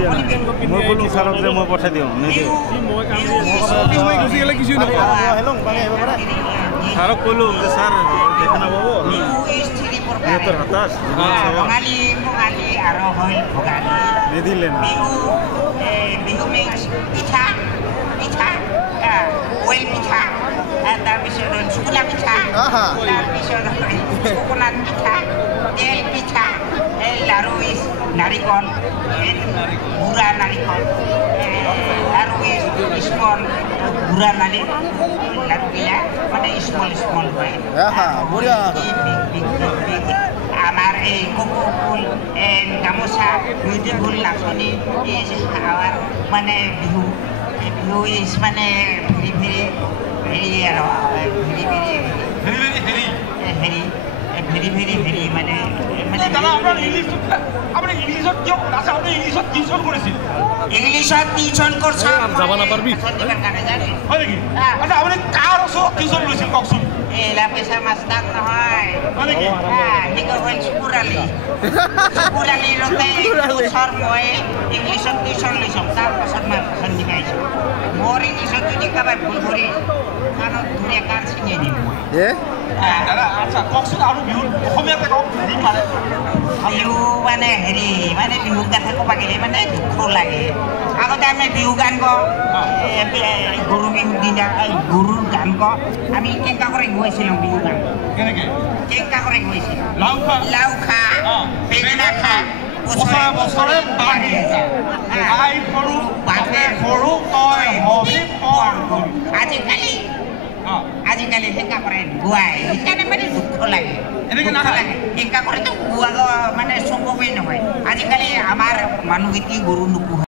দিয়া মই ক'লো ছাৰক যে মই পঠাই দিওঁ নিজে ছাৰক ক'লো যে ছাৰ দেখা নাপাব সিহঁতৰ হতাশ নিদিলে না বিহু মিক্স পিঠা পিঠা অইল পিঠা তাৰপিছত চুকুলা পিঠা তাৰপিছত কোকোনাট পিঠা তেল পিঠা লাৰু নাৰিকল গুড়া নাৰিকল আৰু স্মল গুড়া নাৰিকল লাৰুগিলা মানে স্মল স্মল হয় আমাৰ এই কপৌ ফুল গামোচা বিউটিফুল নাচনি আমাৰ মানে বিহু বিহু ইজ মানে ভেৰি ভেৰি হেৰি আৰু ভেৰি ভেৰি হেৰি মানে ইংলিছত টিউচন কৰিছে যাব নাপাৰবি এলা পইচা মাষ্টাৰ নহয় চকুৰালি বছৰ মই ইংলিছত টিউচন লৈছোঁ তাৰপাছত মই ভাষণ দিব আহিছোঁ মোৰ ইংলিছত যদি কাৰোবাই ভুল কৰি কাণত ধুনীয়া কাণ ছিঙি দিম বিহু মানে হেৰি মানে বিহুৰ কথা ক'ব গ'লে মানে দুখ লাগে আগতে আমি বিহু গান গাওঁ গৰু বিহুৰ দিনা গৰুৰ গান গাওঁ আমি কেনেকুৱা কৰি গৈছিলোঁ বিহু গান কেনেকুৱা কৰি গৈছিলোঁ লাও খা বেঙেনা খা বছৰে বাঢ়ি আজিকালি সেনেকা কৰে গোৱাই সেইকাৰণে মানে দুখ লাগে সেনেকা কৰিতো গোৱা মানে সম্ভৱেই নহয় আজিকালি আমাৰ মানুহকেইটি গৰু নোপোহে